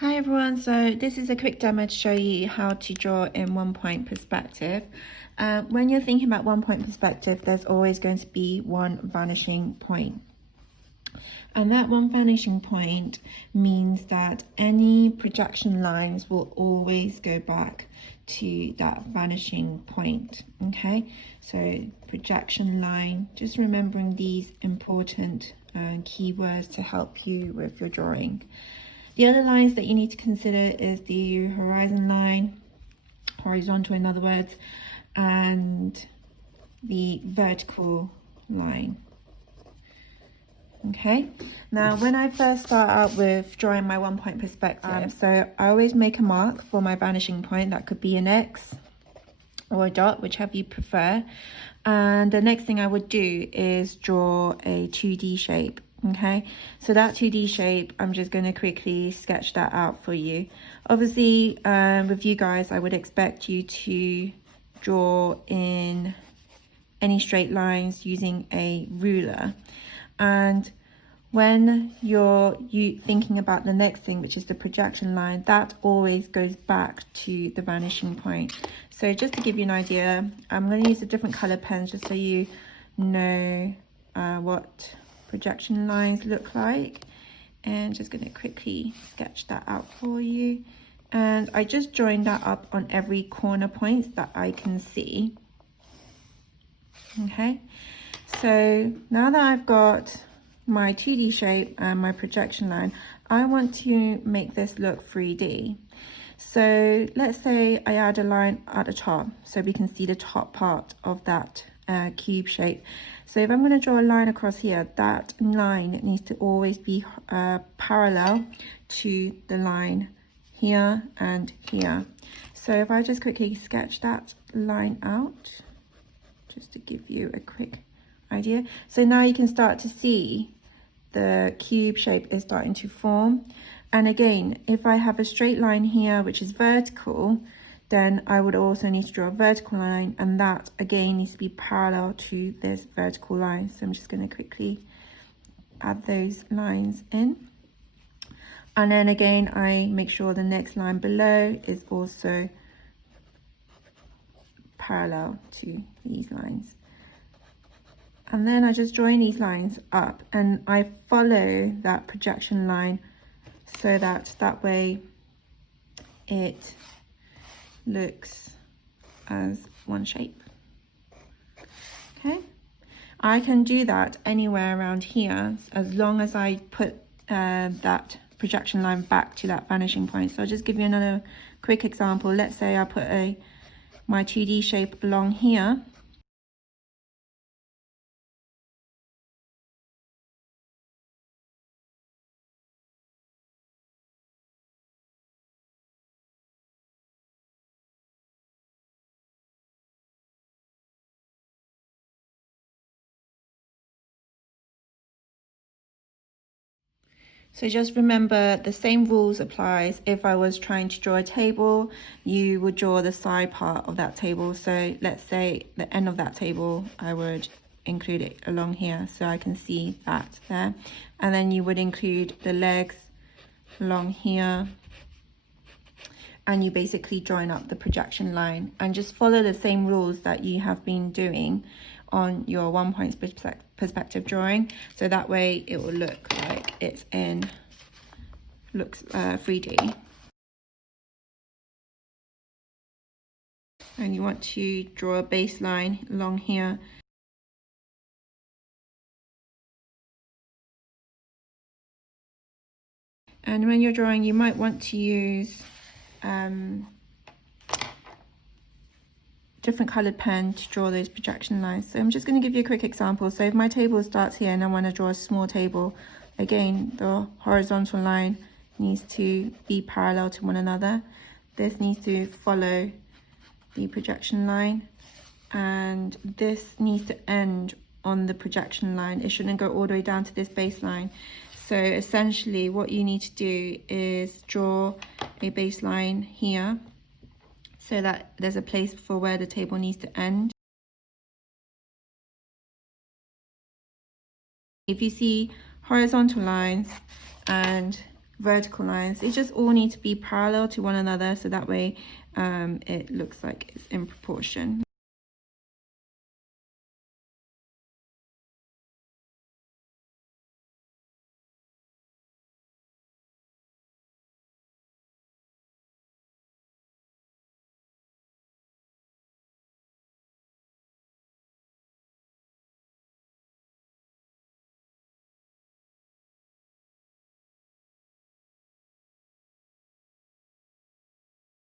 Hi everyone, so this is a quick demo to show you how to draw in 1 point perspective. When you're thinking about 1 point perspective, there's always going to be one vanishing point. And that one vanishing point means that any projection lines will always go back to that vanishing point, okay? So projection line, just remembering these important keywords to help you with your drawing. The other lines that you need to consider is the horizon line, horizontal in other words, and the vertical line. Okay, now when I first start out with drawing my 1 point perspective, so I always make a mark for my vanishing point. That could be an X or a dot, whichever you prefer. And the next thing I would do is draw a 2D shape. Okay, so that 2D shape, I'm just going to quickly sketch that out for you. Obviously, with you guys, I would expect you to draw in any straight lines using a ruler. And when you're thinking about the next thing, which is the projection line, that always goes back to the vanishing point. So just to give you an idea, I'm going to use a different color pens just so you know what projection lines look like, and just going to quickly sketch that out for you. And I just joined that up on every corner points that I can see. Okay, so now that I've got my 2D shape and my projection line, I want to make this look 3D. So let's say I add a line at the top so we can see the top part of that cube shape. So if I'm going to draw a line across here, that line needs to always be parallel to the line here and here. So if I just quickly sketch that line out, just to give you a quick idea. So now you can start to see the cube shape is starting to form. And again, if I have a straight line here, which is vertical, then I would also need to draw a vertical line, and that again needs to be parallel to this vertical line. So I'm just going to quickly add those lines in. And then again, I make sure the next line below is also parallel to these lines. And then I just join these lines up and I follow that projection line so that way it looks as one shape. Okay, I can do that anywhere around here as long as I put that projection line back to that vanishing point. So I'll just give you another quick example. Let's say I put my 2D shape along here. So just remember the same rules applies. If I was trying to draw a table, you would draw the side part of that table. So let's say the end of that table, I would include it along here so I can see that there. And then you would include the legs along here. And you basically join up the projection line and just follow the same rules that you have been doing on your 1 point perspective drawing, so that way it will look like it's looks 3D. And you want to draw a baseline along here. And when you're drawing, you might want to use different colored pen to draw those projection lines. So I'm just going to give you a quick example. So if my table starts here and I want to draw a small table, again, the horizontal line needs to be parallel to one another. This needs to follow the projection line, and this needs to end on the projection line. It shouldn't go all the way down to this baseline. So essentially what you need to do is draw a baseline here so that there's a place for where the table needs to end. If you see horizontal lines and vertical lines. They just all need to be parallel to one another, so that way it looks like it's in proportion.